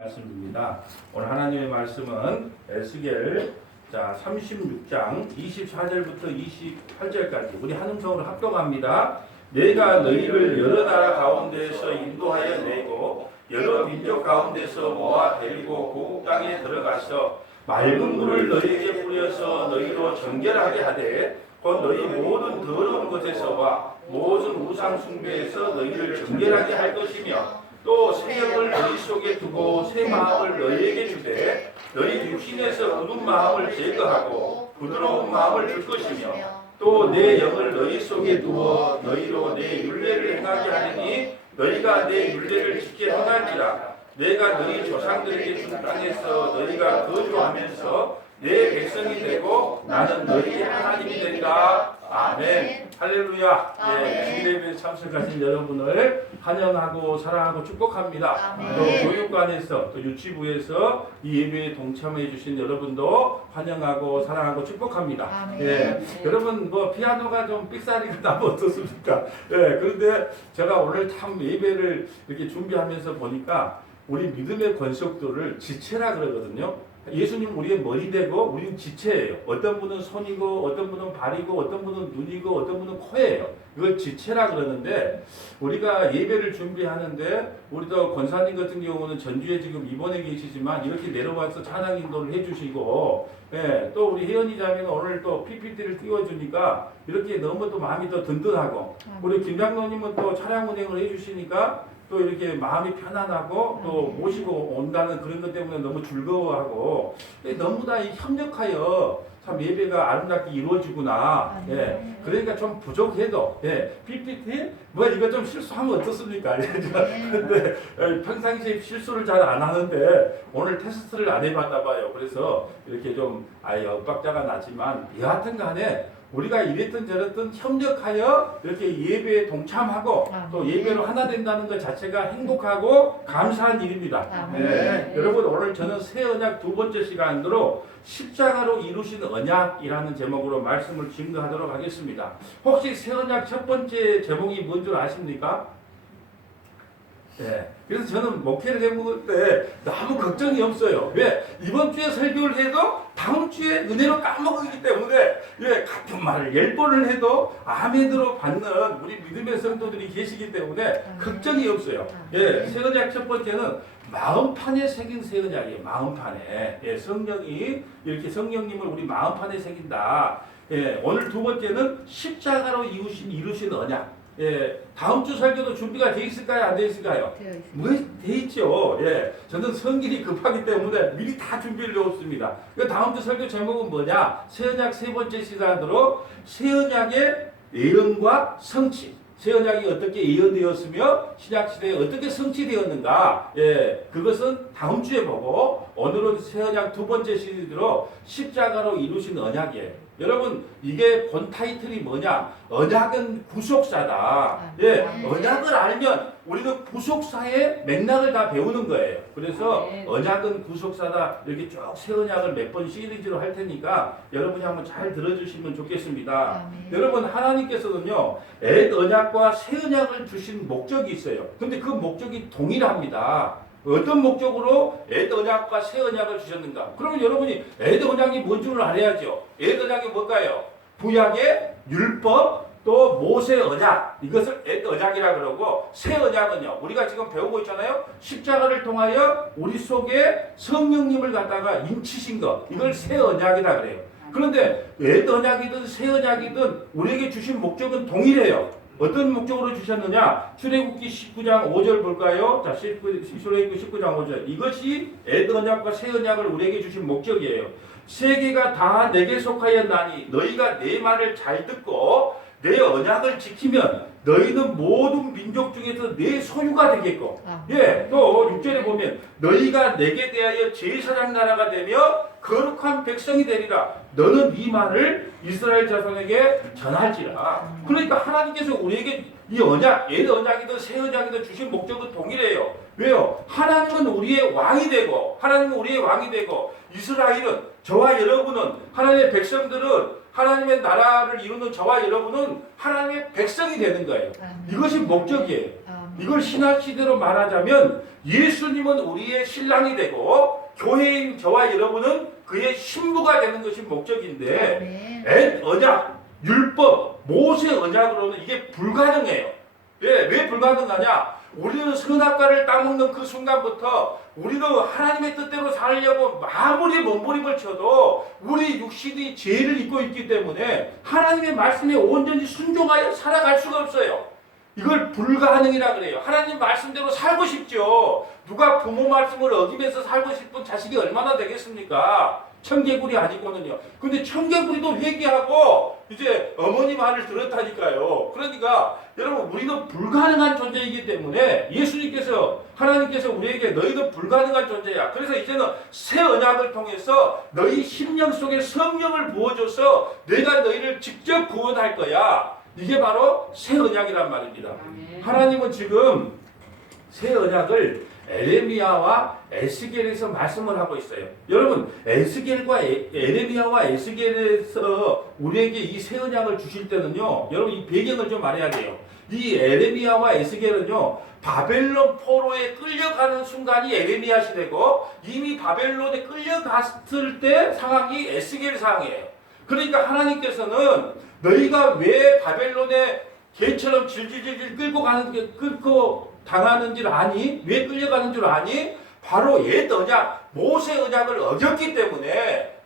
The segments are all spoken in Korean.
말씀입니다. 오늘 하나님의 말씀은 에스겔 36장 24절부터 28절까지 우리 한음성으로 합독합니다. 내가 너희를 여러 나라 가운데서 인도하여 내고 여러 민족 가운데서 모아 데리고 고국 땅에 들어가서 맑은 물을 너희에게 뿌려서 너희로 정결하게 하되 곧 너희 모든 더러운 것에서와 모든 우상 숭배에서 너희를 정결하게 할 것이며 또 새 영을 너희 속에 두고 새 마음을 너희에게 주되 너희 육신에서 굳은 마음을 제거하고 부드러운 마음을 줄 것이며 또 내 영을 너희 속에 두어 너희로 내 율례를 행하게 하리니 너희가 내 율례를 지켜 행할지라. 내가 너희 조상들에게 준 땅에서 너희가 거주하면서 내 백성이 되고 나는 너희의 하나님이 되리라. 아멘. 할렐루야. 주일 예배에 참석하신 여러분을 환영하고 사랑하고 축복합니다. 또 교육관에서 또 유치부에서 이 예배에 동참해 주신 여러분도 환영하고 사랑하고 축복합니다. 여러분 뭐 피아노가 좀 삑사리가 나면 어떻습니까? 그런데 제가 오늘 참 예배를 이렇게 준비하면서 보니까 우리 믿음의 권속도를 지체라 그러거든요. 예수님 우리의 머리 되고 우리는 지체예요. 어떤 분은 손이고 어떤 분은 발이고 어떤 분은 눈이고 어떤 분은 코예요. 이걸 지체라 그러는데 우리가 예배를 준비하는데 우리도 권사님 같은 경우는 전주에 지금 입원해 계시지만 이렇게 내려와서 찬양 인도를 해주시고 또 우리 혜연이 자매는 오늘 또 PPT를 띄워주니까 이렇게 너무 또 마음이 더 든든하고 우리 김장로님은 또 차량 운행을 해주시니까 또 이렇게 마음이 편안하고 또 모시고 온다는 그런 것 때문에 너무 즐거워하고 너무나 협력하여 참 예배가 아름답게 이루어지구나. 그러니까 좀 부족해도 PPT 뭐 이거 좀 실수하면 어떻습니까? 근데 평상시에 실수를 잘 안 하는데 오늘 테스트를 안 해봤나 봐요. 그래서 이렇게 좀 엇박자가 나지만 여하튼 간에 우리가 이랬든 저랬든 협력하여 이렇게 예배에 동참하고 또 예배로 하나 된다는 것 자체가 행복하고 감사한 일입니다. 여러분 오늘 저는 새 언약 두 번째 시간으로 십자가로 이루신 언약이라는 제목으로 말씀을 증거하도록 하겠습니다. 혹시 새 언약 첫 번째 제목이 뭔 줄 아십니까? 그래서 저는 목회를 해볼 때 너무 걱정이 없어요. 왜? 이번 주에 설교를 해도 다음 주에 은혜로 까먹기 때문에 같은 말을 10번을 해도 아멘으로 받는 우리 믿음의 성도들이 계시기 때문에 걱정이 없어요. 새 언약 첫 번째는 마음판에 새긴 새 언약이에요. 마음판에. 성령이 이렇게 성령님을 우리 마음판에 새긴다. 오늘 두 번째는 십자가로 이루신 언약. 다음 주 설교도 준비가 돼 있을까요? 안 돼 있을까요? 돼 있죠. 저는 성질이 급하기 때문에 미리 다 준비를 해왔습니다. 다음 주 설교 제목은 뭐냐? 새 언약 세 번째 시간으로 새 언약의 예언과 성취. 새 언약이 어떻게 예언되었으며 신약 시대에 어떻게 성취되었는가? 그것은 다음 주에 보고 오늘은 새 언약 두 번째 시리즈로 십자가로 이루신 언약이에요. 여러분 이게 본 타이틀이 뭐냐? 언약은 구속사다. 언약을 알면 우리는 구속사의 맥락을 다 배우는 거예요. 그래서 언약은 구속사다. 이렇게 쭉 새 언약을 몇 번 시리즈로 할 테니까 여러분이 한번 잘 들어주시면 좋겠습니다. 여러분 하나님께서는요 옛 언약과 새 언약을 주신 목적이 있어요. 근데 그 목적이 동일합니다. 어떤 목적으로 옛 언약과 새 언약을 주셨는가? 그러면 여러분이 옛 언약이 뭔 줄 알아야죠. 옛 언약이 뭘까요? 구약의 율법 또 모세 언약, 이것을 옛 언약이라 그러고 새 언약은요 우리가 지금 배우고 있잖아요. 십자가를 통하여 우리 속에 성령님을 갖다가 인치신 것, 이걸 새 언약이라 그래요. 그런데 옛 언약이든 새 언약이든 우리에게 주신 목적은 동일해요. 어떤 목적으로 주셨느냐? 출애굽기 19장 5절 볼까요? 자, 출애굽기 19장 5절. 이것이 옛 언약과 새 언약을 우리에게 주신 목적이에요. 세계가 다 내게 속하였나니 너희가 내 말을 잘 듣고 내 언약을 지키면 너희는 모든 민족 중에서 내 소유가 되겠고 또 6절에 보면 너희가 내게 대하여 제사장 나라가 되며 거룩한 백성이 되리라. 너는 이 말을 이스라엘 자손에게 전할지라. 그러니까 하나님께서 우리에게 이 언약, 옛 언약이든 새 언약이든 주신 목적은 동일해요. 왜요? 하나님은 우리의 왕이 되고 이스라엘은 저와 여러분은 하나님의 백성들은 하나님의 나라를 이루는 저와 여러분은 하나님의 백성이 되는 거예요. 이것이 목적이에요. 이걸 신학시대로 말하자면 예수님은 우리의 신랑이 되고 교회인 저와 여러분은 그의 신부가 되는 것이 목적인데 옛 언약, 율법, 모세 언약으로는 이게 불가능해요. 왜 불가능하냐? 우리는 선악과를 따먹는 그 순간부터 우리는 하나님의 뜻대로 살려고 아무리 몸부림을 쳐도 우리 육신이 죄를 입고 있기 때문에 하나님의 말씀에 온전히 순종하여 살아갈 수가 없어요. 이걸 불가능이라 그래요. 하나님 말씀대로 살고 싶죠. 누가 부모 말씀을 어기면서 살고 싶은 자식이 얼마나 되겠습니까? 청개구리 아니거든요. 근데 청개구리도 회개하고 이제 어머니 말을 들었다니까요. 그러니까 여러분 우리는 불가능한 존재이기 때문에 예수님께서 하나님께서 우리에게 너희는 불가능한 존재야. 그래서 이제는 새 언약을 통해서 너희 심령 속에 성령을 부어줘서 내가 너희를 직접 구원할 거야. 이게 바로 새 언약이란 말입니다. 하나님은 지금 새 언약을 에레미야와 에스겔에서 말씀을 하고 있어요. 여러분 에스겔과 에레미야와 에스겔에서 우리에게 이 새 언약을 주실 때는요, 여러분 이 배경을 좀 알아야 돼요. 이 에레미야와 에스겔은요 바벨론 포로에 끌려가는 순간이 에레미야 시대고 이미 바벨론에 끌려갔을 때 상황이 에스겔 상황이에요. 그러니까 하나님께서는 너희가 왜 바벨론에 개처럼 질질질질 끌고 당하는 줄 아니? 왜 끌려가는 줄 아니? 바로 옛 언약, 모세 언약을 어겼기 때문에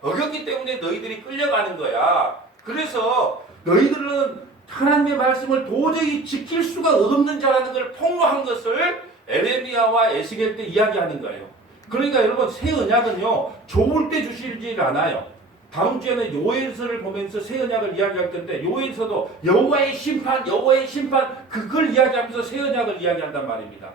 너희들이 끌려가는 거야. 그래서 너희들은 하나님의 말씀을 도저히 지킬 수가 없는 자라는 걸 폭로한 것을 에레미야와 에스겔 때 이야기하는 거예요. 그러니까 여러분 새 언약은요 좋을 때 주시질 않아요. 다음 주에는 요엘서를 보면서 새 언약을 이야기할 텐데 요엘서도 여호와의 심판 그걸 이야기하면서 새 언약을 이야기한단 말입니다.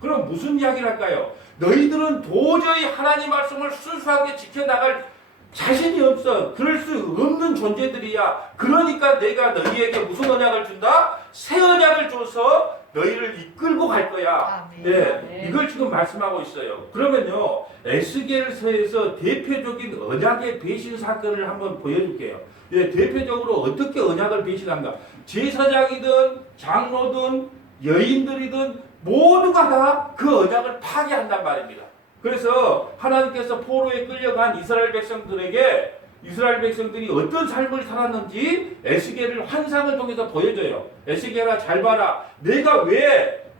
그럼 무슨 이야기를 할까요? 너희들은 도저히 하나님 말씀을 순수하게 지켜나갈 자신이 없어. 그럴 수 없는 존재들이야. 그러니까 내가 너희에게 무슨 언약을 준다? 새 언약을 줘서 너희를 이끌고 갈 거야. 네, 이걸 지금 말씀하고 있어요. 그러면요, 에스겔서에서 대표적인 언약의 배신 사건을 한번 보여줄게요. 예, 대표적으로 어떻게 언약을 배신한가? 제사장이든 장로든 여인들이든 모두가 다 그 언약을 파괴한단 말입니다. 그래서 하나님께서 포로에 끌려간 이스라엘 백성들이 어떤 삶을 살았는지 에스겔을 환상을 통해서 보여줘요. 에스겔아 잘 봐라. 내가 왜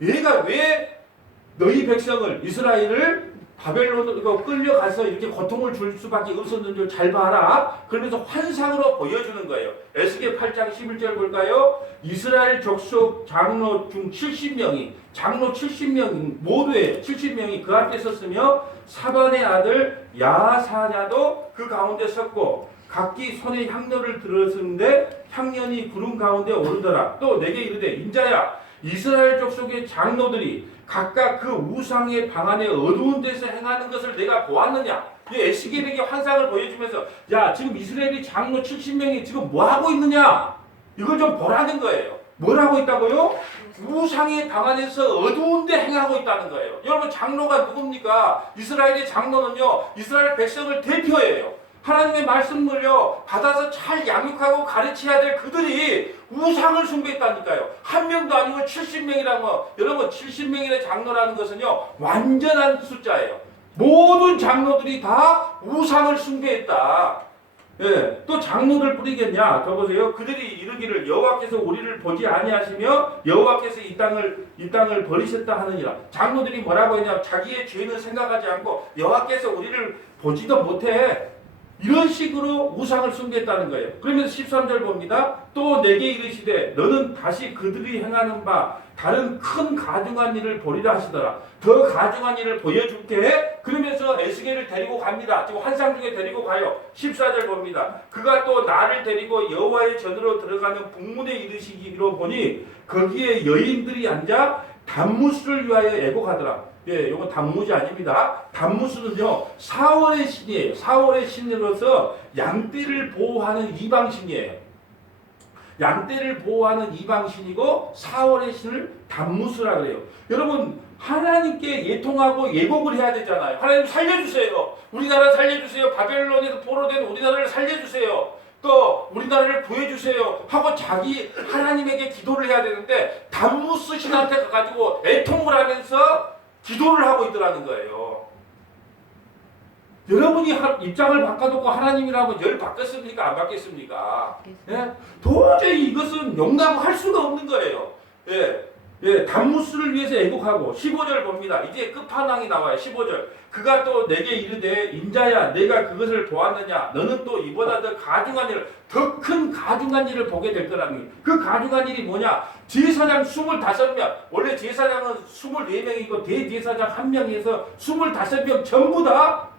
너희 백성을 이스라엘을 바벨론으로 끌려가서 이렇게 고통을 줄 수밖에 없었는 줄 잘 봐라. 그러면서 환상으로 보여주는 거예요. 에스겔 8장 11절 볼까요? 이스라엘 족속 장로 중 70명이 장로 70명 모두의 70명이 그 앞에 섰으며 사반의 아들 야사냐도 그 가운데 섰고 각기 손에 향로를 들었는데 향연이 구름 가운데 오르더라. 또 내게 이르되 인자야 이스라엘 족속의 장로들이 각각 그 우상의 방 안에 어두운 데서 행하는 것을 내가 보았느냐. 이 에스겔에게 환상을 보여주면서 야 지금 이스라엘이 장로 70명이 지금 뭐 하고 있느냐. 이걸 좀 보라는 거예요. 뭘 하고 있다고요? 우상의 방 안에서 어두운 데 행하고 있다는 거예요. 여러분 장로가 누굽니까? 이스라엘의 장로는요 이스라엘 백성을 대표해요. 하나님의 말씀을요 받아서 잘 양육하고 가르쳐야 될 그들이 우상을 숭배했다니까요. 한 명도 아니고 70명이라고. 여러분 70명이라는 장로라는 것은요 완전한 숫자예요. 모든 장로들이 다 우상을 숭배했다. 예, 또 장로들 뿌리겠냐? 더 보세요. 그들이 이르기를 여호와께서 우리를 보지 아니하시며 여호와께서 이 땅을 버리셨다 하느니라. 장로들이 뭐라고 했냐? 자기의 죄는 생각하지 않고 여호와께서 우리를 보지도 못해. 이런 식으로 우상을 숭배했다는 거예요. 그러면서 13절 봅니다. 또 내게 이르시되 너는 다시 그들이 행하는 바 다른 큰 가증한 일을 보리라 하시더라. 더 가증한 일을 보여줄게. 그러면서 에스겔을 데리고 갑니다. 지금 환상 중에 데리고 가요. 14절 봅니다. 그가 또 나를 데리고 여호와의 전으로 들어가는 북문에 이르시기로 보니 거기에 여인들이 앉아 단무술을 위하여 애곡하더라. 예, 이건 단무지 아닙니다. 단무술은요, 4월의 신이에요. 4월의 신으로서 양떼를 보호하는 이방신이에요. 양떼를 보호하는 이방신이고 4월의 신을 단무수라 그래요. 여러분 하나님께 예통하고 예곡을 해야 되잖아요. 하나님 살려주세요. 우리나라 살려주세요. 바벨론에서 포로된 우리나라를 살려주세요. 또 우리나라를 구해주세요 하고 자기 하나님에게 기도를 해야 되는데 담무스 신한테 가가지고 애통을 하면서 기도를 하고 있더라는 거예요. 여러분이 입장을 바꿔놓고 하나님이라면 열 받겠습니까? 안 받겠습니까? 예? 도저히 이것은 용납할 수가 없는 거예요. 예. 예, 담무스를 위해서 애국하고 15절 봅니다. 이제 끝판왕이 나와요. 15절. 그가 또 내게 이르되 인자야 내가 그것을 보았느냐 너는 또 이보다 더 가중한 일을 더 큰 가중한 일을 보게 될 거라니. 그 가중한 일이 뭐냐? 제사장 25명. 원래 제사장은 24명이고 대제사장 1명에서 25명 전부 다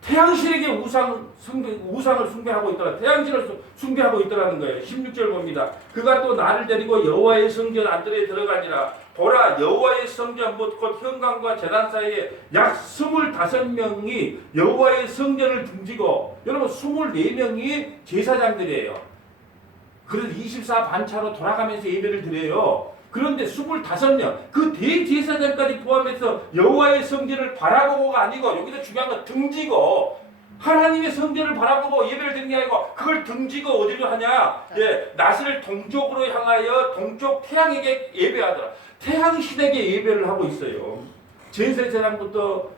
태양신에게 우상을 숭배하고 있더라. 태양신을 숭배하고 있더라는 거예요. 16절 봅니다. 그가 또 나를 데리고 여호와의 성전 안뜰에 들어가니라. 보라 여호와의 성전 곧 현관과 제단 사이에 약 25명이 여호와의 성전을 등지고, 여러분 24명이 제사장들이에요. 그래서 24 반차로 돌아가면서 예배를 드려요. 그런데 25명, 그 대제사장까지 포함해서 여호와의 성전을 바라보고가 아니고, 여기서 중요한 건 등지고, 하나님의 성전을 바라보고 예배를 드리는 게 아니고 그걸 등지고 어디로 하냐? 예, 낫을 동쪽으로 향하여 동쪽 태양에게 예배하더라. 태양신에게 예배를 하고 있어요. 제사장부터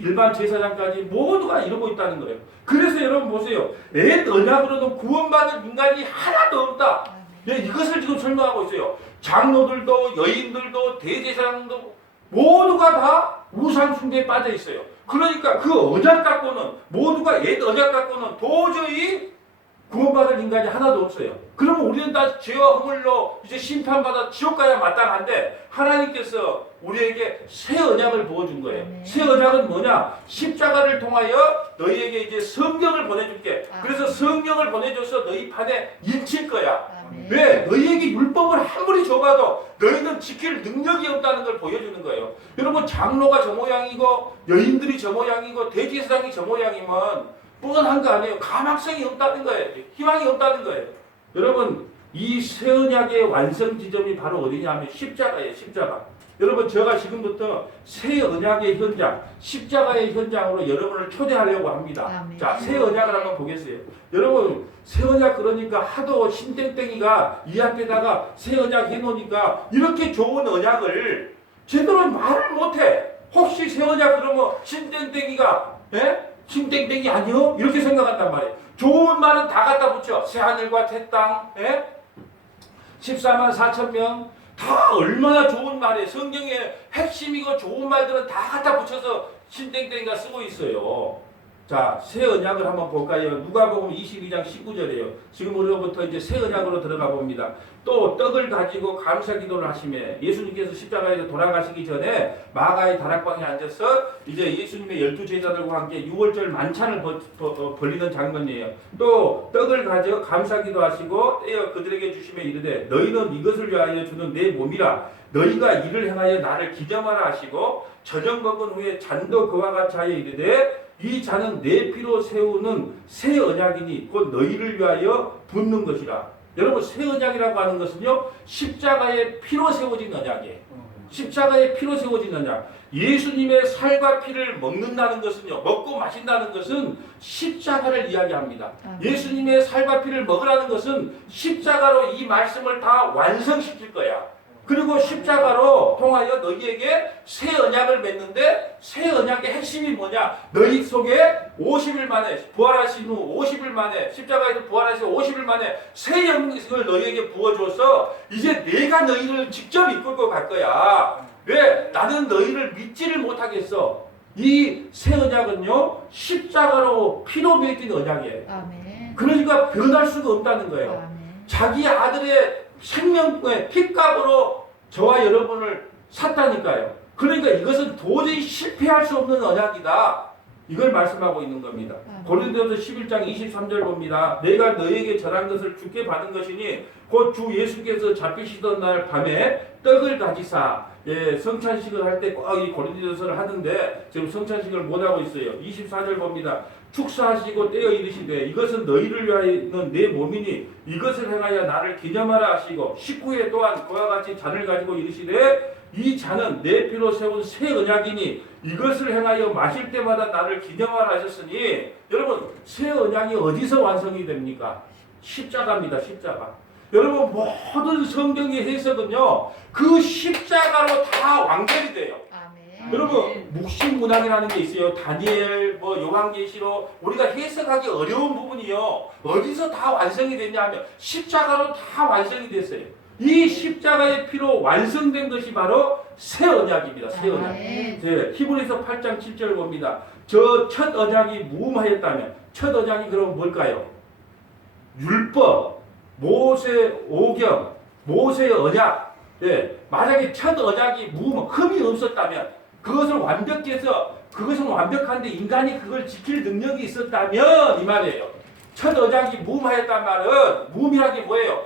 일반 제사장까지 모두가 이러고 있다는 거예요. 그래서 여러분 보세요. 옛 언약으로는 구원받을 인간이 하나도 없다. 예, 이것을 지금 설명하고 있어요. 장로들도 여인들도 대제사장도 모두가 다 우상 숭배에 빠져 있어요. 그러니까 그 언약 갖고는, 모두가 옛 언약 갖고는 도저히 구원받을 인간이 하나도 없어요. 그러면 우리는 다 죄와 허물로 이제 심판받아 지옥 가야 마땅한데, 하나님께서 우리에게 새 언약을 부어준 거예요. 새 언약은 뭐냐? 십자가를 통하여 너희에게 이제 성경을 보내줄게. 그래서 성경을 보내줘서 너희 판에 인칠 거야. 왜? 너희에게 율법을 아무리 줘봐도 너희는 지킬 능력이 없다는 걸 보여주는 거예요. 여러분 장로가 저 모양이고 여인들이 저 모양이고 대제사장이 저 모양이면 뻔한 거 아니에요. 가망성이 없다는 거예요. 희망이 없다는 거예요. 여러분 이 새 언약의 완성 지점이 바로 어디냐면 십자가예요. 십자가. 여러분 제가 지금부터 새 언약의 현장, 십자가의 현장으로 여러분을 초대하려고 합니다. 자, 새 언약을 한번 보겠어요. 여러분 새 언약 그러니까 하도 신땡땡이가 이 앞에다가 새 언약 해놓으니까 이렇게 좋은 언약을 제대로 말을 못해. 혹시 새 언약 그러면 신땡땡이가 신땡땡이 아니요? 이렇게 생각한단 말이에요. 좋은 말은 다 갖다 붙여. 새하늘과 새 땅, 14만 4천 명, 다 얼마나 좋은 말이에요. 성경의 핵심이고 좋은 말들은 다 갖다 붙여서 신땡땡이가 쓰고 있어요. 자, 새 언약을 한번 볼까요? 누가복음 22장 19절이에요. 지금으로부터 이제 새 언약으로 들어가 봅니다. 또 떡을 가지고 감사 기도를 하시며, 예수님께서 십자가에서 돌아가시기 전에 마가의 다락방에 앉아서 이제 예수님의 12제자들과 함께 6월절 만찬을 벌리는 장면이에요. 또 떡을 가지고 감사 기도하시고 떼어 그들에게 주시며 이르되 너희는 이것을 위하여 주는 내 몸이라. 너희가 이를 행하여 나를 기념하라 하시고, 저녁 먹은 후에 잔도 그와 같이 하여 이르되 이 잔은 내 피로 세우는 새 언약이니 곧 너희를 위하여 붓는 것이라. 여러분 새 언약이라고 하는 것은요, 십자가의 피로 세워진 언약이에요. 십자가의 피로 세워진 언약. 예수님의 살과 피를 먹는다는 것은요, 먹고 마신다는 것은 십자가를 이야기합니다. 예수님의 살과 피를 먹으라는 것은 십자가로 이 말씀을 다 완성시킬 거야. 그리고 십자가로 통하여 너희에게 새 언약을 맺는데, 새 언약의 핵심이 뭐냐? 너희 속에 50일 만에 부활하신 후 50일 만에, 십자가에서 부활하신 50일 만에 새 영생을 너희에게 부어줘서 이제 내가 너희를 직접 이끌고 갈 거야. 왜? 나는 너희를 믿지를 못하겠어. 이 새 언약은요, 십자가로 피로 맺힌 언약이에요. 아멘. 그러니까 변할 수가 없다는 거예요. 아멘. 자기 아들의 생명의 핏값으로 저와 여러분을 샀다니까요. 그러니까 이것은 도저히 실패할 수 없는 언약이다. 이걸 말씀하고 있는 겁니다. 고린도서 11장 23절 봅니다. 내가 너에게 전한 것을 주께 받은 것이니 곧 주 예수께서 잡히시던 날 밤에 떡을 가지사, 성찬식을 할 때 꼭 이 고린도서를 하는데 지금 성찬식을 못하고 있어요. 24절 봅니다. 축사하시고 떼어 이르시되 이것은 너희를 위하여는 내 몸이니 이것을 행하여 나를 기념하라 하시고, 19회 또한 그와 같이 잔을 가지고 이르시되 이 잔은 내 피로 세운 새 언약이니 이것을 행하여 마실 때마다 나를 기념하라 하셨으니, 여러분 새 언약이 어디서 완성이 됩니까? 십자가입니다. 십자가. 여러분 모든 성경의 해석은요 그 십자가로 다 완결이 돼요. 아멘. 여러분 묵신문학이라는 게 있어요. 다니엘, 요한계시록 우리가 해석하기 어려운 부분이요 어디서 다 완성이 됐냐 하면 십자가로 다 완성이 됐어요. 이 십자가의 피로 완성된 것이 바로 새 언약입니다. 새 언약. 아멘. 네, 히브리서 8장 7절 봅니다. 저 첫 언약이 무음하였다면 첫 언약이 그럼 뭘까요? 율법, 모세 오경, 모세의 언약. 예, 만약에 첫 언약이 무음, 흠이 없었다면 그것을 완벽히 해서 그것은 완벽한데 인간이 그걸 지킬 능력이 있었다면 이 말이에요. 첫 언약이 무음하였단 말은 무음이라는 게 뭐예요?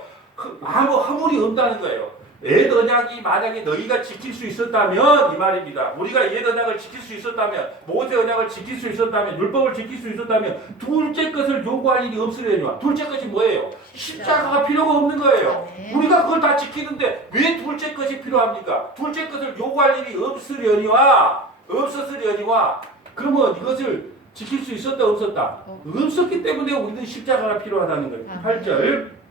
아무 허물이 없다는 거예요. 옛 언약이 만약에 너희가 지킬 수 있었다면 이 말입니다. 우리가 옛 언약을 지킬 수 있었다면 모세 언약을 지킬 수 있었다면 율법을 지킬 수 있었다면 둘째 것을 요구할 일이 없으려니와 둘째 것이 뭐예요? 십자가가 필요가 없는 거예요. 우리가 그걸 다 지키는데 왜 둘째 것이 필요합니까? 둘째 것을 요구할 일이 없으려니와 그러면 이것을 지킬 수 있었다 없었다? 없었기 때문에 우리는 십자가가 필요하다는 거예요. 8절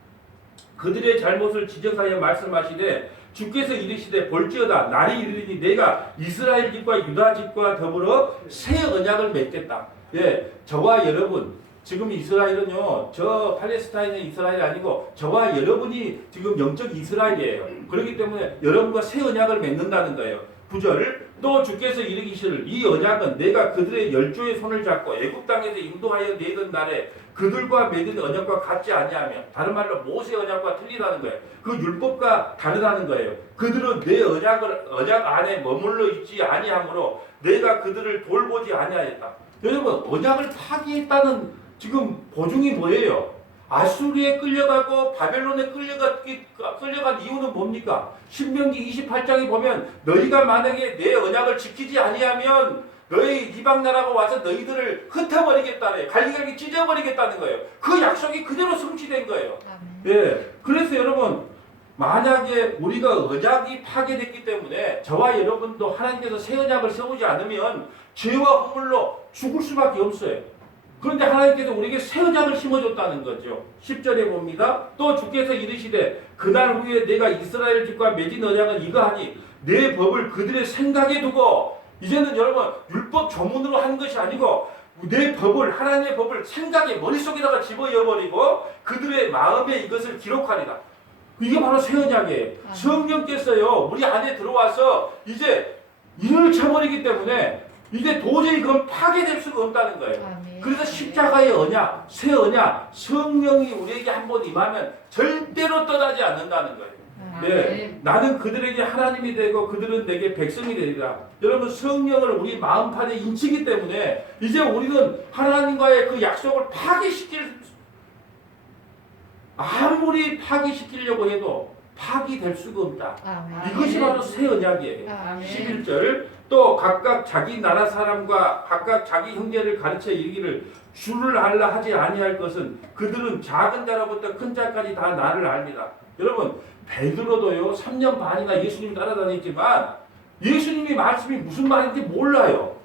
그들의 잘못을 지적하여 말씀하시되 주께서 이르시되 볼지어다 날이 이르리니 내가 이스라엘 집과 유다 집과 더불어 새 언약을 맺겠다. 예, 저와 여러분 지금 이스라엘은요 저 팔레스타인의 이스라엘이 아니고 저와 여러분이 지금 영적 이스라엘이에요. 그렇기 때문에 여러분과 새 언약을 맺는다는 거예요. 9절 또 주께서 이르기시를 이 언약은 내가 그들의 열조의 손을 잡고 애굽 땅에서 인도하여 내던 날에 그들과 맺은 언약과 같지 아니하며 다른 말로 모세 언약과 틀리다는 거예요. 그 율법과 다르다는 거예요. 그들은 내 언약 안에 머물러 있지 아니하므로 내가 그들을 돌보지 아니하였다. 여러분 언약을 파기했다는 지금 보증이 뭐예요? 아수리에 끌려가고 바벨론에 끌려간 이유는 뭡니까? 신명기 28장에 보면 너희가 만약에 내 언약을 지키지 아니하면 너희 이방 나라가 와서 너희들을 흩어버리겠다네. 갈기갈기 찢어버리겠다는 거예요. 그 약속이 그대로 성취된 거예요. 예. 그래서 여러분 만약에 우리가 언약이 파괴됐기 때문에 저와 여러분도 하나님께서 새 언약을 세우지 않으면 죄와 허물로 죽을 수밖에 없어요. 그런데 하나님께서 우리에게 새 언약을 심어줬다는 거죠. 10절에 봅니다. 또 주께서 이르시되 그날 후에 내가 이스라엘 집과 맺은 언약은 이거하니 내 법을 그들의 생각에 두고 이제는 여러분 율법 조문으로 하는 것이 아니고 내 법을 하나님의 법을 생각에 머릿속에다가 집어넣어버리고 그들의 마음에 이것을 기록하리라. 이게 바로 새 언약이에요. 성령께서요 우리 안에 들어와서 이제 일을 쳐버리기 때문에 이제 도저히 그건 파괴될 수가 없다는 거예요. 아멘. 그래서 십자가의 언약, 새 언약, 성령이 우리에게 한번 임하면 절대로 떠나지 않는다는 거예요. 네, 나는 그들에게 하나님이 되고 그들은 내게 백성이 되리라. 여러분 성령을 우리 마음판에 인치기 때문에 이제 우리는 하나님과의 그 약속을 아무리 파기시키려고 해도 파기될 수가 없다. 아멘. 이것이 바로 새 언약이에요. 아멘. 11절 또 각각 자기 나라 사람과 각각 자기 형제를 가르쳐 이르기를 주를 알라 하지 아니할 것은 그들은 작은 자로부터 큰 자까지 다 나를 압니다. 여러분 베드로도요 3년 반이나 예수님 따라다녔지만 예수님이 말씀이 무슨 말인지 몰라요.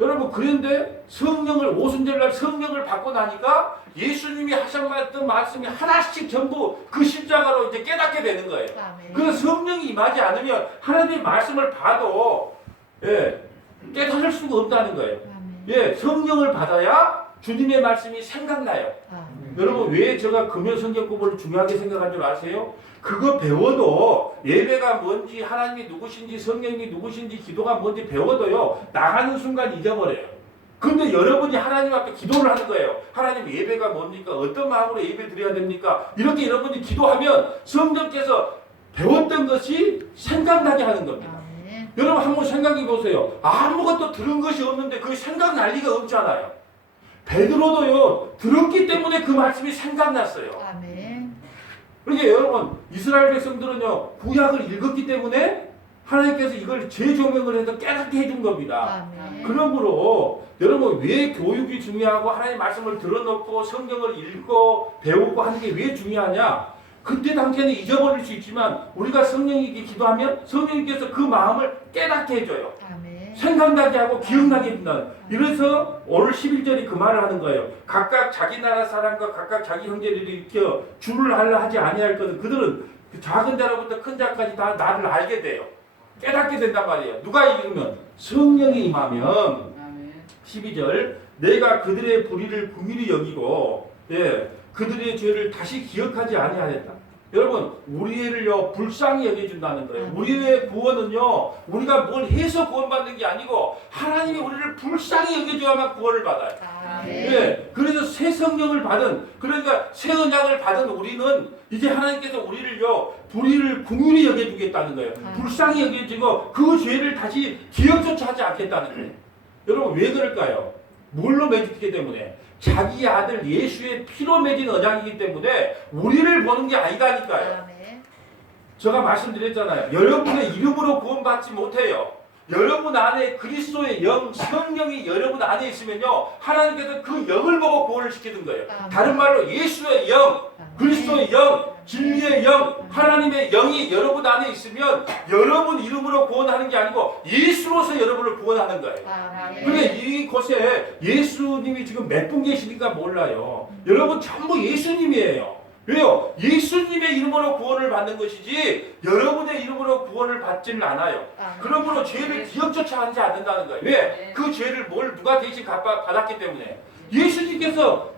여러분 그런데 성령을 오순절날 성령을 받고 나니까 예수님이 하셨던 말씀이 하나씩 전부 그 십자가로 이제 깨닫게 되는 거예요. 그래서 성령이 임하지 않으면 하나님의 말씀을 봐도 깨달을 수가 없다는 거예요. 성령을 받아야 주님의 말씀이 생각나요. 여러분 왜 제가 금요 성경 공부를 중요하게 생각한 줄 아세요? 그거 배워도 예배가 뭔지 하나님이 누구신지 성령이 누구신지 기도가 뭔지 배워도요 나가는 순간 잊어버려요. 그런데 여러분이 하나님 앞에 기도를 하는 거예요. 하나님 예배가 뭡니까? 어떤 마음으로 예배 드려야 됩니까? 이렇게 여러분이 기도하면 성령께서 배웠던 것이 생각나게 하는 겁니다. 여러분 한번 생각해 보세요. 아무것도 들은 것이 없는데 그게 생각날 리가 없잖아요. 베드로도요 들었기 때문에 그 말씀이 생각났어요. 그러니까 여러분 이스라엘 백성들은요 구약을 읽었기 때문에 하나님께서 이걸 재조명을 해서 깨닫게 해준 겁니다. 그러므로 여러분 왜 교육이 중요하고 하나님의 말씀을 들어놓고 성경을 읽고 배우고 하는 게 왜 중요하냐? 그때 당시에는 잊어버릴 수 있지만 우리가 성령에게 기도하면 성령님께서 그 마음을 깨닫게 해줘요. 생각나게 하고 기억나게 해준다. 이래서 오늘 11절이 그 말을 하는 거예요. 각각 자기 나라 사람과 각각 자기 형제를 일으켜 주를 하려 하지 아니할 것은 그들은 그 작은 자로부터 큰 자까지 다 나를 알게 돼요. 깨닫게 된단 말이에요. 누가 이루면? 성령이 임하면. 12절 내가 그들의 불의를 긍휼히 여기고 그들의 죄를 다시 기억하지 아니하였다. 여러분 우리를요 불쌍히 여겨준다는 거예요. 우리의 구원은요 우리가 뭘 해서 구원받는 게 아니고 하나님이 우리를 불쌍히 여겨줘야만 구원을 받아요. 그래서 새 성령을 받은 그러니까 새 언약을 받은 우리는 이제 하나님께서 우리를요 불의를 긍휼히 여겨주겠다는 거예요. 불쌍히 여겨주고 그 죄를 다시 기억조차 하지 않겠다는 거예요. 여러분 왜 그럴까요? 뭘로 맺었기 때문에? 자기 아들 예수의 피로 맺은 언약이기 때문에 우리를 보는 게 아니다니까요. 제가 말씀드렸잖아요. 여러분의 이름으로 구원받지 못해요. 여러분 안에 그리스도의 영, 성령이 여러분 안에 있으면요 하나님께서 그 영을 보고 구원을 시키는 거예요. 다른 말로 예수의 영, 그리스도의 영, 진리의 영, 하나님의 영이 여러분 안에 있으면 여러분 이름으로 구원하는 게 아니고 예수로서 여러분을 구원하는 거예요. 그러니까 이곳에 예수님이 지금 몇 분 계시니까 몰라요. 여러분 전부 예수님이에요. 왜요? 예수님의 이름으로 구원을 받는 것이지 여러분의 이름으로 구원을 받지는 않아요. 그러므로 죄를 기억조차 하지 않는다는 거예요. 왜? 그 죄를 누가 대신 받았기 때문에. 예수님께서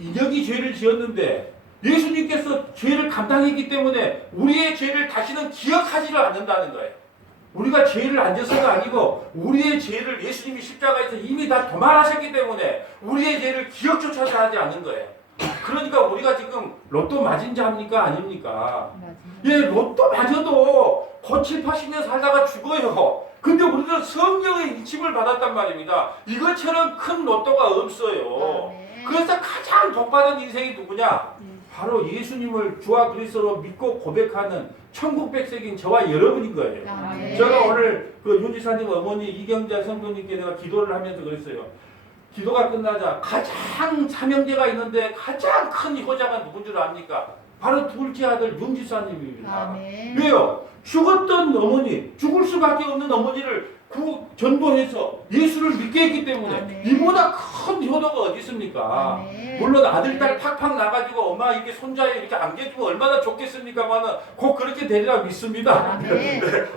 인혁이 죄를 지었는데 예수님께서 죄를 감당했기 때문에 우리의 죄를 다시는 기억하지를 않는다는 거예요. 우리가 죄를 안 져서가 아니고 우리의 죄를 예수님이 십자가에서 이미 다 도말하셨기 때문에 우리의 죄를 기억조차 하지 않는 거예요. 그러니까 우리가 지금 로또 맞은 자입니까? 아닙니까? 로또 맞아도 거칠 80년 살다가 죽어요. 근데 우리는 성령의 인침을 받았단 말입니다. 이것처럼 큰 로또가 없어요. 그래서 가장 복받은 인생이 누구냐? 바로 예수님을 주와 그리스도로 믿고 고백하는 천국 백성인 저와 여러분인 거예요. 제가 오늘 그 윤지사님 어머니 이경자 성도님께 내가 기도를 하면서 그랬어요. 기도가 끝나자 가장 사명제가 있는데 가장 큰 효자가 누군 줄 압니까? 바로 둘째 아들 윤지사님입니다. 왜요? 죽었던 어머니, 죽을 수밖에 없는 어머니를 전도해서 예수를 믿게 했기 때문에 이보다 큰 효도가 어디 있습니까? 물론 아들, 딸 팍팍 나가지고 엄마 이렇게 손자에 이렇게 안겨주면 얼마나 좋겠습니까만은 꼭 그렇게 되리라 믿습니다.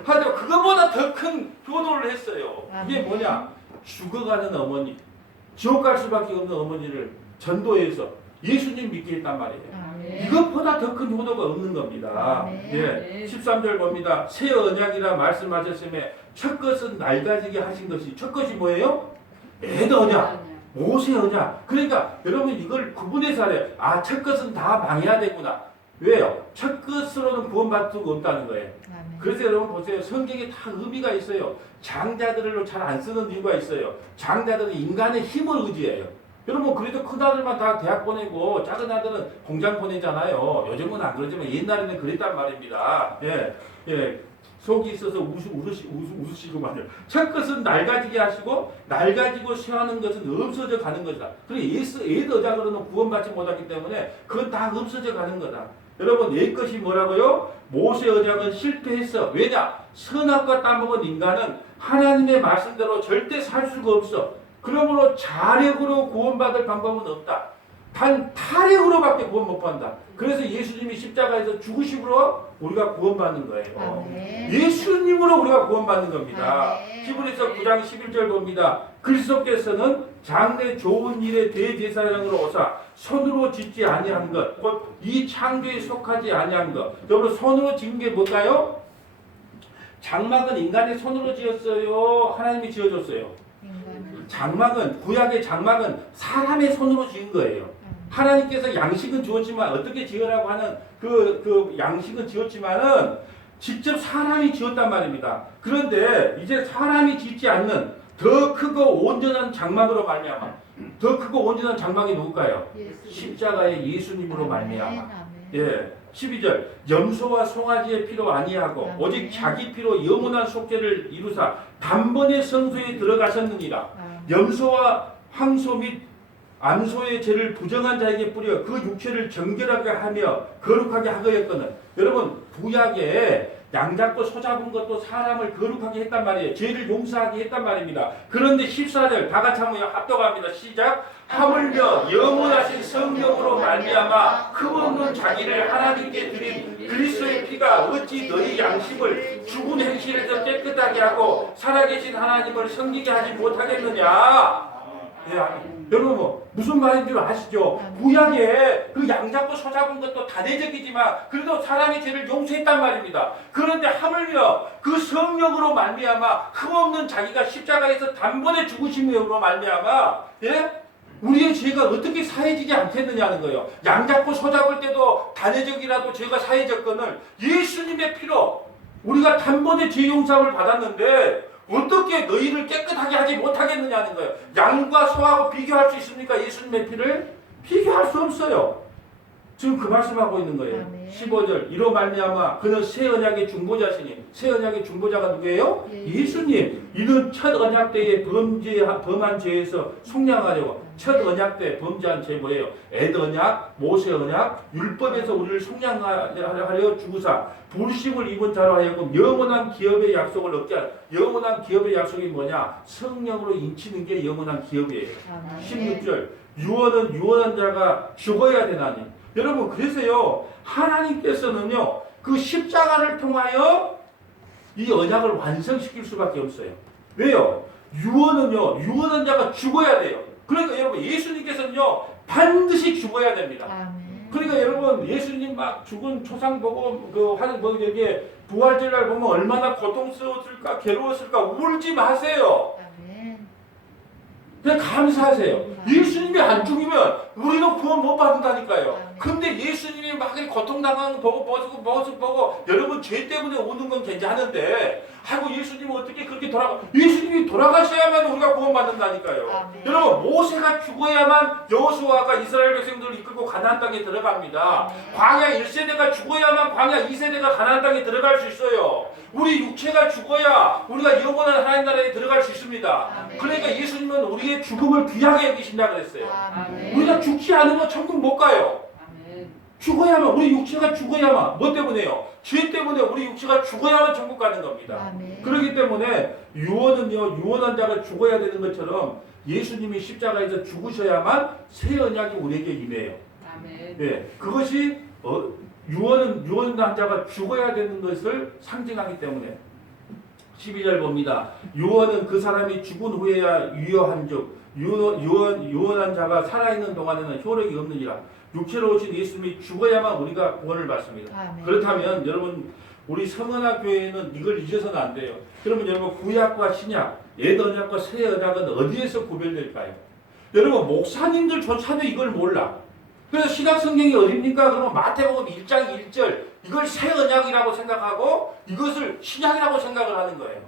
하지만 그거보다 더 큰 효도를 했어요. 이게 뭐냐? 죽어가는 어머니, 지옥 갈 수밖에 없는 어머니를 전도해서 예수님 믿게 했단 말이에요. 이것보다 더 큰 효도가 없는 겁니다. 13절 봅니다. 새 언약이라 말씀하셨음에 첫 것은 낡아지게 하신 것이 첫 것이 뭐예요? 옛 언약, 모세 언약. 그러니까 여러분 이걸 구분해서 하래요. 첫 것은 다 망해야 되구나. 왜요? 첫 것으로는 구원받을 수가 없다는 거예요. 그래서 여러분 보세요. 성경에 다 의미가 있어요. 장자들을 잘 안 쓰는 이유가 있어요. 장자들은 인간의 힘을 의지해요. 여러분 그래도 큰 아들만 다 대학 보내고 작은 아들은 공장 보내잖아요. 요즘은 안 그러지만 옛날에는 그랬단 말입니다. 속이 있어서 웃으시고 말이에요. 첫 것은 낡아지게 하시고 낡아지고 쇠하는 것은 없어져 가는 것이다. 그래 옛 언약으로는 구원받지 못하기 때문에 그건 다 없어져 가는 거다. 여러분 옛 것이 뭐라고요? 모세 언약은 실패했어. 왜냐? 선악과 따먹은 인간은 하나님의 말씀대로 절대 살 수가 없어. 그러므로 자력으로 구원받을 방법은 없다. 단 타력으로밖에 구원 못 받는다. 그래서 예수님이 십자가에서 죽으심으로 우리가 구원받는 거예요. 예수님으로 우리가 구원받는 겁니다. 히브리서 9장 11절 봅니다. 그리스도께서는 장래 좋은 일의 대제사장으로 오사 손으로 짓지 아니한 것, 곧 이 창조에 속하지 아니한 것. 여러분 손으로 지은 게 뭘까요? 장막은 인간의 손으로 지었어요? 하나님이 지어줬어요? 장막은 구약의 장막은 사람의 손으로 지은 거예요. 하나님께서 양식은 주었지만 어떻게 지으라고 하는 그 양식은 지었지만은 직접 사람이 지었단 말입니다. 그런데 이제 사람이 짓지 않는 더 크고 온전한 장막으로 말미암아. 더 크고 온전한 장막이 누굴까요? 십자가의 예수님으로 말미암아. 12절 염소와 송아지의 피로 아니하고 오직 자기 피로 영원한 속죄를 이루사 단번에 성소에 들어가셨느니라. 염소와 황소 및 암소의 죄를 부정한 자에게 뿌려 그 육체를 정결하게 하며 거룩하게 하거였거늘. 여러분 구약에 양잡고 소잡은 것도 사람을 거룩하게 했단 말이에요. 죄를 용서하게 했단 말입니다. 그런데 14절 다 같이 한번 합독합니다. 시작. 하물며 영원하신 성령으로 말미암아 흠없는 자기를 하나님께 드린 그리스도의 피가 어찌 너희 양심을 죽은 행실에서 깨끗하게 하고 살아계신 하나님을 섬기게 하지 못하겠느냐. 예, 여러분 무슨 말인 줄 아시죠? 구약에 그 양잡고 소잡은 것도 단회적이지만 그래도 사람의 죄를 용서했단 말입니다. 그런데 하물며 그 성령으로 말미암아 흠없는 자기가 십자가에서 단번에 죽으심으로 말미암아 우리의 죄가 어떻게 사해지지 않겠느냐는 거예요. 양잡고 소잡을 때도 단회적이라도 죄가 사해졌거늘 예수님의 피로 우리가 단번에 죄 용서를 받았는데 어떻게 너희를 깨끗하게 하지 못하겠느냐는 거예요. 양과 소하고 비교할 수 있습니까? 예수님의 피를? 비교할 수 없어요. 지금 그 말씀하고 있는 거예요. 15절 이로 말미암아 그는 새 언약의 중보자시니 새 언약의 중보자가 누구예요? 예수님. 이는 첫 언약 때에 범한 죄에서 속량하려고 첫 언약 때 범죄한 죄 뭐예요? 앳 언약, 모세 언약, 율법에서 우리를 속량하려 주구사 불심을 입은 자로 하여금 영원한 기업의 약속을 얻게 하라. 영원한 기업의 약속이 뭐냐? 성령으로 인치는 게 영원한 기업이에요. 16절 유언은 유언한 자가 죽어야 되나니. 여러분 그래서요 하나님께서는요 그 십자가를 통하여 이 언약을 완성시킬 수밖에 없어요. 왜요? 유언은요 유언한 자가 죽어야 돼요. 그러니까 여러분 예수님께서는요 반드시 죽어야 됩니다. 그러니까 여러분 예수님 막 죽은 초상 보고 그 하는 뭐 여기에 부활절날 보면 얼마나 고통스러웠을까 괴로웠을까 울지 마세요. 그냥 감사하세요. 예수님이 안 죽이면 우리는 구원 못 받는다니까요. 근데 예수님이 막 고통당하는 거 보고 여러분 죄 때문에 우는 건 괜찮은데 아이고 예수님은 어떻게 그렇게 예수님이 돌아가셔야만 우리가 구원 받는다니까요. 여러분 모세가 죽어야만 여호수아가 이스라엘 백성들을 이끌고 가나안 땅에 들어갑니다. 광야 1세대가 죽어야만 광야 2세대가 가나안 땅에 들어갈 수 있어요. 우리 육체가 죽어야 우리가 영원한 하나님 나라에 들어갈 수 있습니다. 그러니까 예수님은 우리의 죽음을 귀하게 여기신다 그랬어요. 우리가 죽지 않으면 천국 못 가요. 죽어야만 우리 육체가 죽어야만 뭐 때문에요? 죄 때문에 우리 육체가 죽어야만 천국 가는 겁니다. 그렇기 때문에 유언은요 유언한 자가 죽어야 되는 것처럼 예수님이 십자가에서 죽으셔야만 새 언약이 우리에게 임해요. 네, 그것이 유언한 자가 죽어야 되는 것을 상징하기 때문에 12절 봅니다. 유언은 그 사람이 죽은 후에야 유효한즉 유언한 자가 살아있는 동안에는 효력이 없느니라. 육체로 오신 예수님이 죽어야만 우리가 구원을 받습니다. 그렇다면 여러분 우리 성언학 교회는 이걸 잊어서는 안 돼요. 그러면 여러분 구약과 신약, 옛 언약과 새 언약은 어디에서 구별될까요? 여러분 목사님들조차도 이걸 몰라. 그래서 신약 성경이 어딥니까? 그러면 마태복음 1장 1절 이걸 새 언약이라고 생각하고 이것을 신약이라고 생각을 하는 거예요.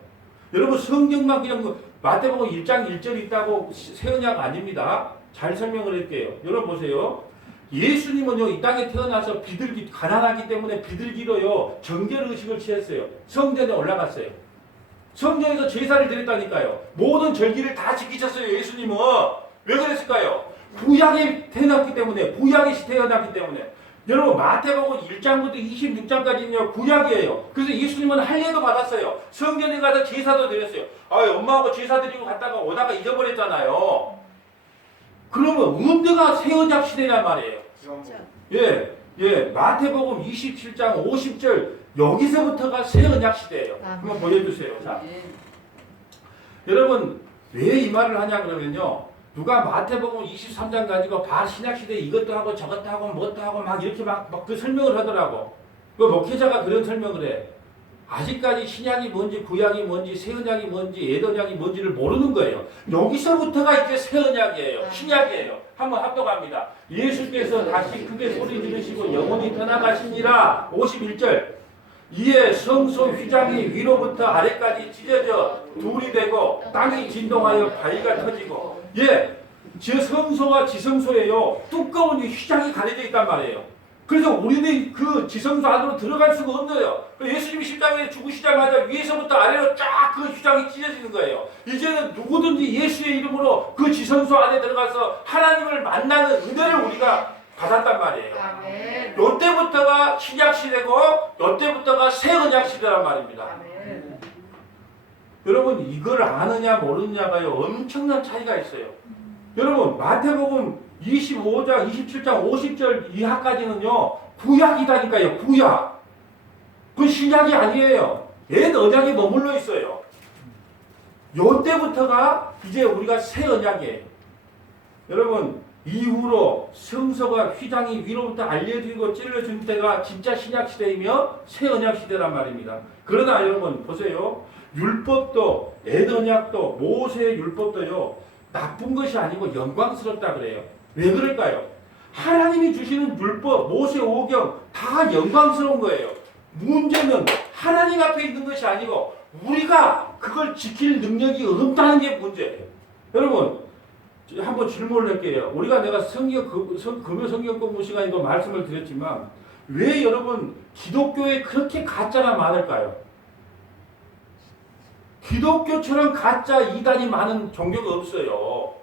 여러분 성경만 그냥 마태복음 1장 1절 있다고 새 언약 아닙니다. 잘 설명을 할게요. 여러분 보세요. 예수님은요 이 땅에 태어나서 가난하기 때문에 비둘기로요 정결 의식을 취했어요. 성전에 올라갔어요. 성전에서 제사를 드렸다니까요. 모든 절기를 다 지키셨어요. 예수님은 왜 그랬을까요? 구약에 태어났기 때문에 여러분 마태복음 1장부터 26장까지는요 구약이에요. 그래서 예수님은 할례도 받았어요. 성전에 가서 제사도 드렸어요. 엄마하고 제사 드리고 갔다가 오다가 잊어버렸잖아요. 그러면 언제가 새 언약 시대란 말이에요. 마태복음 27장 50절 여기서부터가 새 언약 시대예요. 한번 보여주세요. 자, 여러분 왜 이 말을 하냐 그러면요. 누가 마태복음 23장 가지고 신약 시대 이것도 하고 저것도 하고 뭣도 하고 막 이렇게 막 그 설명을 하더라고. 그 목회자가 그런 설명을 해. 아직까지 신약이 뭔지 구약이 뭔지 새 언약이 뭔지 옛 언약이 뭔지를 모르는 거예요. 여기서부터가 이제 새 언약이에요. 신약이에요. 한번 합독합니다. 예수께서 다시 크게 소리 지르시고 영원히 떠나가시니라. 51절 이에 성소 휘장이 위로부터 아래까지 찢어져 둘이 되고 땅이 진동하여 바위가 터지고 제 성소와 지성소에요 두꺼운 휘장이 가려져 있단 말이에요. 그래서 우리는 그 지성소 안으로 들어갈 수가 없어요. 예수님이 십자가에 죽으시자마자 위에서부터 아래로 쫙 그 휘장이 찢어지는 거예요. 이제는 누구든지 예수의 이름으로 그 지성소 안에 들어가서 하나님을 만나는 은혜를 우리가 받았단 말이에요. 아멘. 요때부터가 신약 시대고 요때부터가 새 언약 시대란 말입니다. 아멘. 여러분 이걸 아느냐 모르느냐가요 엄청난 차이가 있어요. 여러분 마태복음 25장, 27장, 50절 이하까지는요 구약이다니까요. 구약. 그 신약이 아니에요. 옛 언약에 머물러 있어요. 요때부터가 이제 우리가 새 언약이에요. 여러분 이후로 성서가 휘장이 위로부터 알려지고 찔러진 때가 진짜 신약 시대이며 새 언약 시대란 말입니다. 그러나 여러분 보세요. 율법도 옛 언약도 모세의 율법도요 나쁜 것이 아니고 영광스럽다 그래요. 왜 그럴까요? 하나님이 주시는 율법, 모세 오경 다 영광스러운 거예요. 문제는 하나님 앞에 있는 것이 아니고 우리가 그걸 지킬 능력이 없다는 게 문제예요. 여러분 한번 질문을 할게요. 우리가 내가 금요 성경 공부 시간에도 말씀을 드렸지만 왜 여러분 기독교에 그렇게 가짜가 많을까요? 기독교처럼 가짜 이단이 많은 종교가 없어요.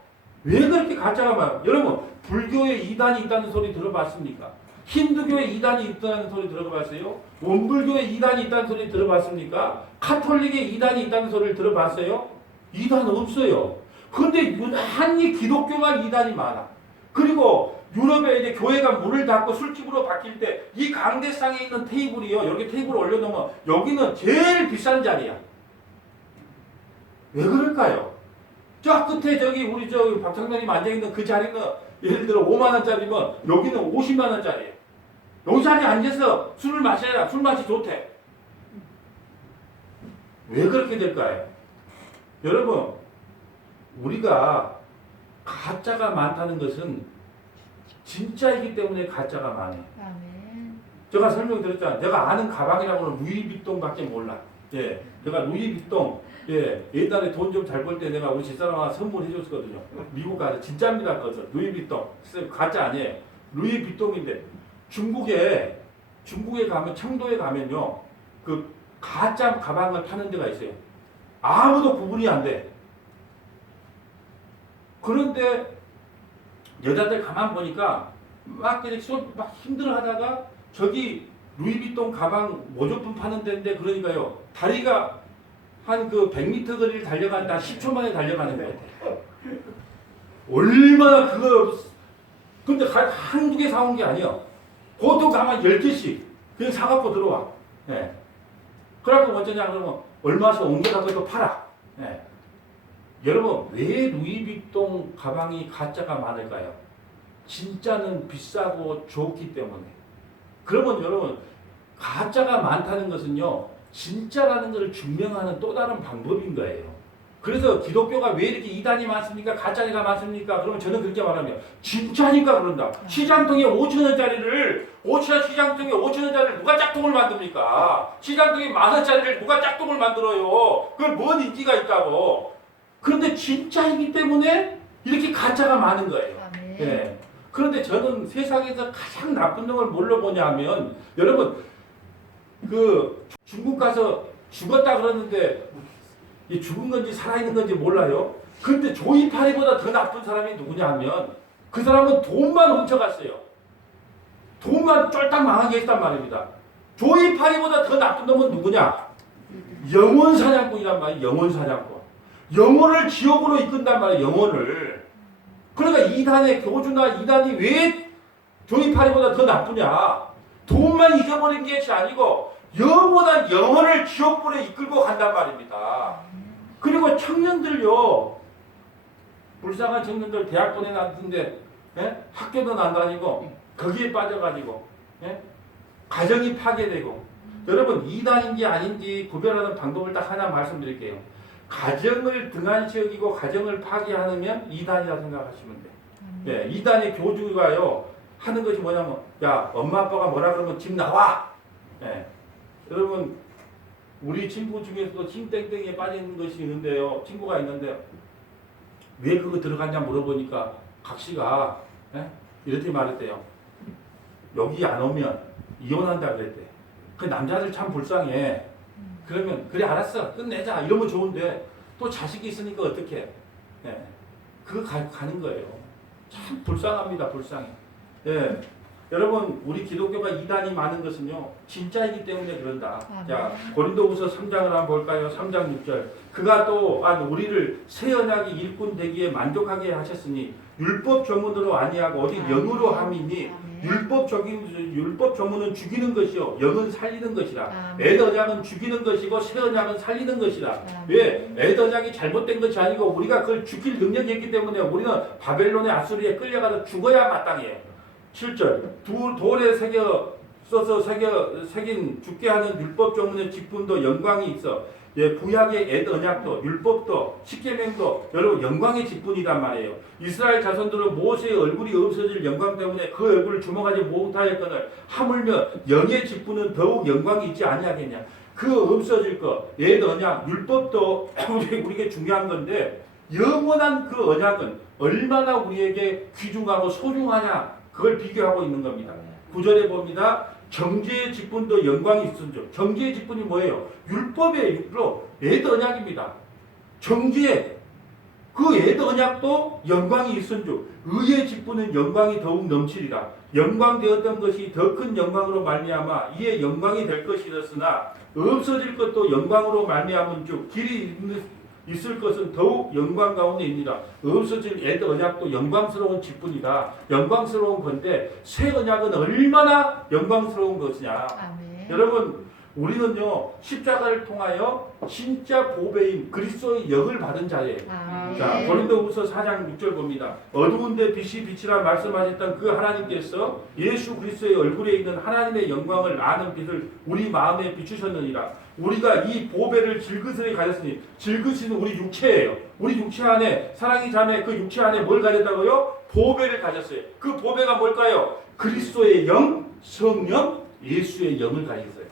왜 그렇게 가짜가 많아요? 여러분 불교에 이단이 있다는 소리 들어봤습니까? 힌두교에 이단이 있다는 소리 들어봤어요? 원불교에 이단이 있다는 소리 들어봤습니까? 카톨릭에 이단이 있다는 소리를 들어봤어요? 이단 없어요. 그런데 유난히 기독교만 이단이 많아. 그리고 유럽에 이제 교회가 문을 닫고 술집으로 바뀔 때 이 강대상에 있는 테이블이요. 여기 테이블을 올려놓으면 여기는 제일 비싼 자리야. 왜 그럴까요? 저 끝에 저기 우리 저 박장로님 앉아있는 그 자리는 예를 들어 5만원짜리면 여기는 50만원짜리예요. 여기 자리에 앉아서 술을 마셔야 술 맛이 좋대. 왜 그렇게 될까요? 여러분 우리가 가짜가 많다는 것은 진짜이기 때문에 가짜가 많아요. 아멘. 제가 설명드렸잖아요. 내가 아는 가방이라고는 루이비통밖에 몰라. 예, 내가 루이비통 옛날에 돈 좀 잘 벌 때 내가 우리 집사람 하나 선물해 줬거든요. 미국 가서 진짜입니다. 그것은 루이비통. 가짜 아니에요. 루이비통인데 중국에 가면 청도에 가면요. 그 가짜 가방을 파는 데가 있어요. 아무도 구분이 안 돼. 그런데 여자들 가만 보니까 막 힘들어하다가 저기 루이비통 가방 모조품 파는 데인데 그러니까요 다리가 한 그 100m 거리를 달려가는데 한 10초 만에 달려가는 거 같아요. 얼마나 그거 근데 한두 개 사온 게 아니야. 보통 가만 10개씩 그냥 사갖고 들어와. 예. 그래갖고 어쩌냐 그러면 얼마서 옮겨가서 또 팔아. 예. 여러분 왜 루이비통 가방이 가짜가 많을까요? 진짜는 비싸고 좋기 때문에. 그러면 여러분 가짜가 많다는 것은요 진짜라는 것을 증명하는 또 다른 방법인 거예요. 그래서 기독교가 왜 이렇게 이단이 많습니까? 가짜가 많습니까? 그러면 저는 그렇게 말하면 진짜니까 그런다. 시장통에 5,000원짜리를 5,000원 시장통에 5,000원짜리를 누가 짝퉁을 만듭니까? 시장통에 10,000원짜리를 누가 짝퉁을 만들어요? 그걸 뭔 인기가 있다고. 그런데 진짜이기 때문에 이렇게 가짜가 많은 거예요. 아멘. 예. 그런데 저는 세상에서 가장 나쁜 놈을 뭘로 보냐면 여러분 그 중국 가서 죽었다 그러는데 이 죽은 건지 살아있는 건지 몰라요. 그런데 조이파리보다 더 나쁜 사람이 누구냐 하면 그 사람은 돈만 훔쳐갔어요. 돈만 쫄딱 망하게 했단 말입니다. 조이파리보다 더 나쁜 놈은 누구냐? 영혼사냥꾼이란 말이에요. 영혼사냥꾼. 영혼을 지옥으로 이끈단 말이에요. 영혼을. 그러니까 이단의 교주나 이단이 왜 조이파리보다 더 나쁘냐? 돈만 잊어버린 것이 아니고 영원한 영혼을 지옥불에 이끌고 간단 말입니다. 그리고 청년들요. 불쌍한 청년들 대학 보내놨는데 예? 학교도 안 다니고 거기에 빠져가지고 예? 가정이 파괴되고 여러분 이단인지 아닌지 구별하는 방법을 딱 하나 말씀드릴게요. 가정을 등한시 여기고 가정을 파괴하면 이단이라 생각하시면 돼요. 예, 이단의 교주가요 하는 것이 뭐냐면 야 엄마 아빠가 뭐라 그러면 집 나와. 예, 여러분 우리 친구 중에서도 힘땡땡이에 빠진 것이 있는데요. 친구가 있는데 왜 그거 들어갔냐 물어보니까 각시가 예? 이렇게 말했대요. 여기 안 오면 이혼한다 그랬대. 그 남자들 참 불쌍해. 그러면 그래 알았어 끝내자 이러면 좋은데 또 자식이 있으니까 어떻게 예. 그거 가는 거예요. 참 불쌍합니다. 불쌍해. 예. 여러분 우리 기독교가 이단이 많은 것은요 진짜이기 때문에 그런다. 자 고린도후서 3장을 한번 볼까요? 3장 6절. 그가 또한 우리를 새 언약의 일꾼 되기에 만족하게 하셨으니 율법 조문으로 아니하고 어디 영으로 함이니 율법 조문은 죽이는 것이요 영은 살리는 것이라. 옛 언약은 죽이는 것이고 새 언약은 살리는 것이라. 왜? 옛 언약이 잘못된 것이 아니고 우리가 그걸 죽일 능력이 있기 때문에 우리는 바벨론의 아수리에 끌려가서 죽어야 마땅해요. 7절 돌에 새긴 죽게 하는 율법 조문의 직분도 영광이 있어. 예, 구약의 옛 언약도 율법도 십계명도 여러분 영광의 직분이란 말이에요. 이스라엘 자손들은 모세의 얼굴이 없어질 영광 때문에 그 얼굴을 주목하지 못하였거늘 하물며 영의 직분은 더욱 영광이 있지 아니하겠냐. 그 없어질 것 옛 언약 율법도 우리에게 중요한 건데 영원한 그 언약은 얼마나 우리에게 귀중하고 소중하냐 그걸 비교하고 있는 겁니다. 9절에 봅니다. 정죄의 직분도 영광이 있은즉. 정죄의 직분이 뭐예요? 율법의 율로 옛 언약입니다. 정죄 그 옛 언약도 영광이 있은즉 의의 직분은 영광이 더욱 넘치리라. 영광되었던 것이 더 큰 영광으로 말미암아 이에 영광이 될 것이었으나 없어질 것도 영광으로 말미암은즉 길이 있을 것은 더욱 영광 가운데 있니라. 없어질 옛 언약도 영광스러운 직분이다. 영광스러운 건데 새 언약은 얼마나 영광스러운 것이냐. 아멘. 여러분 우리는요 십자가를 통하여 진짜 보배인 그리스도의 영을 받은 자예요. 자 고린도후서 4장 6절 봅니다. 어두운데 빛이 빛이라 말씀하셨던 그 하나님께서 예수 그리스도의 얼굴에 있는 하나님의 영광을 아는 빛을 우리 마음에 비추셨느니라. 우리가 이 보배를 질그스레 가졌으니 질그스는 우리 육체예요. 우리 육체 안에 사랑이 자매 그 육체 안에 뭘 가졌다고요? 보배를 가졌어요. 그 보배가 뭘까요? 그리스도의 영, 성령, 예수의 영을 가졌어요.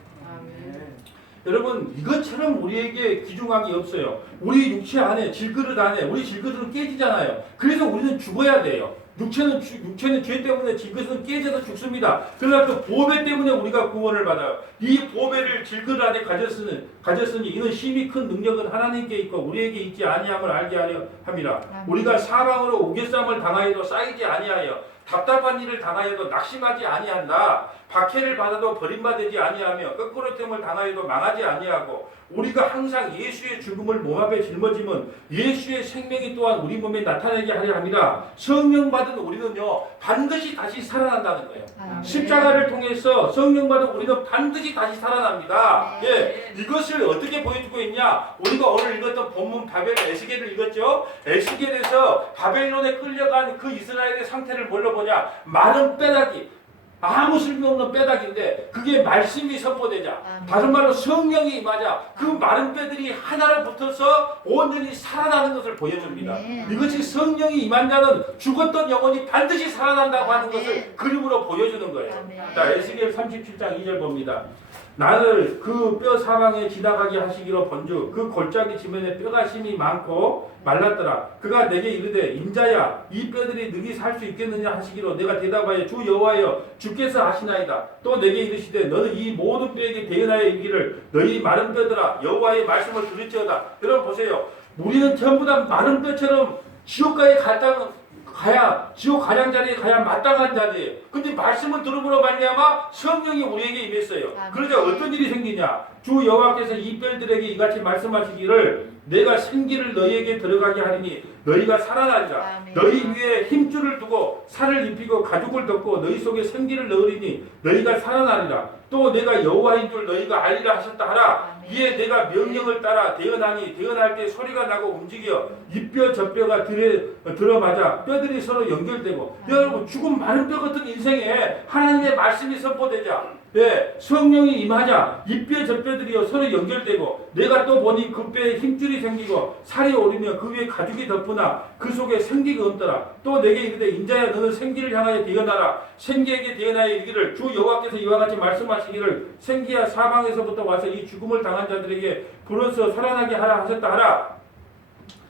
여러분 이것처럼 우리에게 귀중한 게 없어요. 우리 육체 안에 질그릇 안에 우리 질그릇은 깨지잖아요. 그래서 우리는 죽어야 돼요. 육체는 죄 때문에 질그릇은 깨져서 죽습니다. 그러나 그 보배 때문에 우리가 구원을 받아요. 이 보배를 질그릇 안에 가졌으니 이는 심히 큰 능력은 하나님께 있고 우리에게 있지 아니함을 알게 하려 함이라. 우리가 사방으로 우겨쌈을 당하여도 쌓이지 아니하여 답답한 일을 당하여도 낙심하지 아니한다. 박해를 받아도 버림받지 아니하며 거꾸로됨을 당하여도 망하지 아니하고 우리가 항상 예수의 죽음을 몸 앞에 짊어지면 예수의 생명이 또한 우리 몸에 나타나게 하려 합니다. 성령 받은 우리는요 반드시 다시 살아난다는 거예요. 십자가를 통해서 성령 받은 우리는 반드시 다시 살아납니다. 예, 이것을 어떻게 보여주고 있냐? 우리가 오늘 읽었던 본문 에스겔을 읽었죠. 에스겔에서 바벨론에 끌려간 그 이스라엘의 상태를 뭘로 보냐? 마른 뼈다귀. 아무 쓸모없는 뼈다귀인데 그게 말씀이 선포되자 다른 말로 성령이 임하자 그 마른 뼈들이 하나로 붙어서 온전히 살아나는 것을 보여줍니다. 이것이 성령이 임한 자는 죽었던 영혼이 반드시 살아난다고 하는 것을 그림으로 보여주는 거예요. 자 에스겔 37장 2절 봅니다. 나를 그 뼈 사방에 지나가게 하시기로 본즉 그 골짜기 지면에 뼈가 심이 많고 말랐더라. 그가 내게 이르되 인자야 이 뼈들이 능히 살 수 있겠느냐 하시기로 내가 대답하여 주 여호와여 주께서 아시나이다. 또 내게 이르시되 너는 이 모든 뼈에게 대언하여 이르기를 너희 마른 뼈들아 여호와의 말씀을 들을지어다. 여러분 보세요. 우리는 전부 다 마른 뼈처럼 지옥가에 가야 지옥 가장 자리에 가야 마땅한 자리예요. 근데 말씀을 들음으로 말미암아 성령이 우리에게 임했어요. 그러자 어떤 일이 생기냐? 주 여호와께서 이 뼈들에게 이같이 말씀하시기를 내가 생기를 너희에게 들어가게 하리니 너희가 살아나리라. 너희 위에 힘줄을 두고 살을 입히고 가죽을 덮고 너희 속에 생기를 넣으리니 너희가 살아나리라. 또 내가 여호와인 줄 너희가 알리라 하셨다 하라. 이에 내가 명령을 따라 대언하니 대언할 때 소리가 나고 움직여 이 뼈 저 뼈가 들어맞아 뼈들이 서로 연결되고 여러분 죽은 마른 뼈 같은 인생에 하나님의 말씀이 선포되자 성령이 임하자 이 뼈 저 뼈들이 서로 연결되고 내가 또 보니 그 뼈에 힘줄이 생기고 살이 오르며 그 위에 가죽이 덮으나 그 속에 생기가 없더라. 또 내게 이르되 인자야 너는 생기를 향하여 대언하라. 생기에게 대언하여 이르기를 주 여호와께서 이와 같이 말씀하시기를 생기야 사방에서부터 와서 이 죽음을 당한 자들에게 불어서 살아나게 하라 하셨다 하라.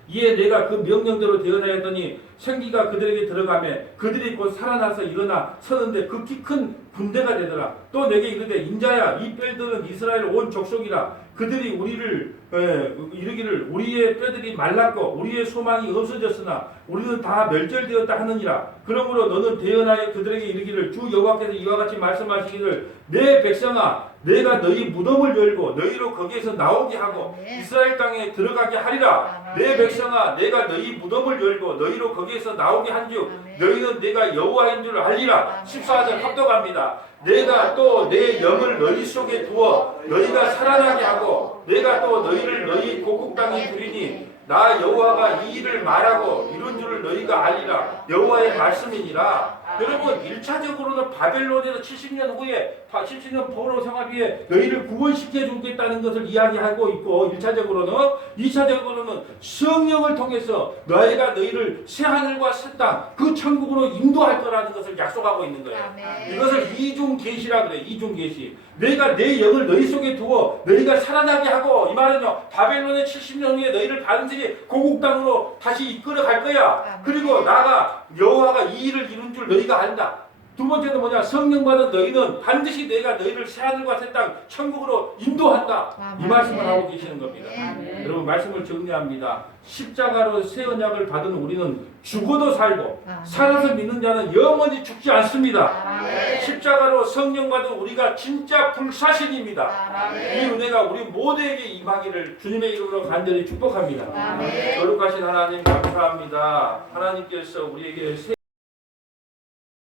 이에 내가 그 명령대로 대언하였더니 생기가 그들에게 들어가매 그들이 곧 살아나서 일어나 서는데 그 키 큰 군대가 되더라. 또 내게 이르되 인자야 이 뼈들은 이스라엘 온 족속이라. 그들이 우리를 이르기를 우리의 뼈들이 말랐고 우리의 소망이 없어졌으나 우리는 다 멸절되었다 하느니라. 그러므로 너는 대언하여 그들에게 이르기를 주 여호와께서 이와 같이 말씀하시기를 내 백성아 내가 너희 무덤을 열고 너희로 거기에서 나오게 하고 이스라엘 땅에 들어가게 하리라. 내 백성아 내가 너희 무덤을 열고 너희로 거기에서 나오게 한즉 너희는 내가 여호와인 줄 알리라. 14절 합독합니다. 내가 또 내 영을 너희 속에 두어 너희가 살아나게 하고 내가 또 너희를 너희 고국 땅에 두리니 나 여호와가 이 일을 말하고 이룬 줄을 너희가 알리라. 여호와의 말씀이니라. 여러분 1차적으로는 바벨론에서 70년 후에 70년 포로 생활 후에 너희를 구원시켜 주겠다는 것을 이야기하고 있고 1차적으로는 2차적으로는 성령을 통해서 너희가 너희를 새하늘과 새 땅 그 천국으로 인도할 거라는 것을 약속하고 있는 거예요. 아멘. 이것을 이중 계시라 그래. 이중 계시. 내가 내 영을 너희 속에 두어 너희가 살아나게 하고 이 말은요 바벨론의 70년 후에 너희를 반드시 고국 땅으로 다시 이끌어 갈 거야. 아멘. 그리고 나가 여호와가 이 일을 이룬 줄 너희가 안다. 두 번째는 뭐냐? 성령 받은 너희는 반드시 내가 너희를 새하늘과 새 땅 천국으로 인도한다. 이 말씀을 하고 계시는 겁니다. 아멘. 여러분 말씀을 정리합니다. 십자가로 새 언약을 받은 우리는 죽어도 살고 아멘. 살아서 믿는 자는 영원히 죽지 않습니다. 아멘. 십자가로 성령 받은 우리가 진짜 불사신입니다. 아멘. 이 은혜가 우리 모두에게 임하기를 주님의 이름으로 간절히 축복합니다. 아멘. 거룩하신 하나님 감사합니다. 하나님께서 우리에게 새